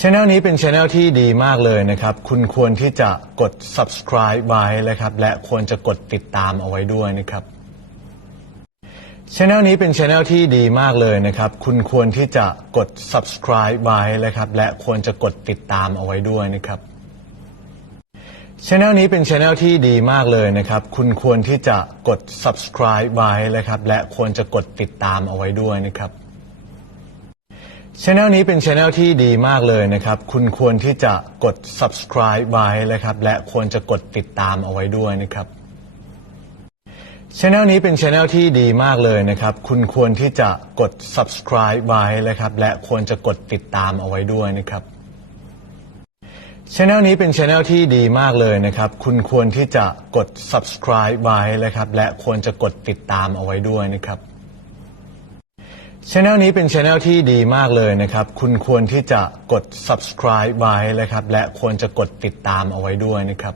Channel นี้เป็น Channel ที่ดีมากเลยนะครับ คุณควรที่จะกด subscribe ไว้นะครับ และควรจะกดติดตามเอาไว้ด้วยนะครับ Channel นี้เป็น Channel ที่ดีมากเลยนะครับ คุณควรที่จะกด subscribe ไว้นะครับ และควรจะกดติดตามเอาไว้ด้วยนะครับ Channel นี้เป็น Channel ที่ดีมากเลยนะครับ คุณควรที่จะกด subscribe ไว้นะครับ และควรจะกดติดตามเอาไว้ด้วยนะครับ Channel นี้เป็น Channel ที่ดีมากเลยนะครับ คุณควรที่จะกด subscribe ไว้นะครับ และควรจะกดติดตามเอาไว้ด้วยนะครับ Channel นี้เป็น Channel ที่ดีมากเลยนะครับ คุณควรที่จะกด subscribe ไว้นะครับ และควรจะกดติดตามเอาไว้ด้วยนะครับ Channel นี้เป็น Channel ที่ดีมากเลยนะครับ คุณควรที่จะกด subscribe ไว้นะครับ และควรจะกดติดตามเอาไว้ด้วยนะครับ ช anel นี้เป็นช anel ที่ดีมากเลยนะครับ คุณควรที่จะกด subscribe ไว้นะครับ และควรจะกดติดตามเอาไว้ด้วยนะครับ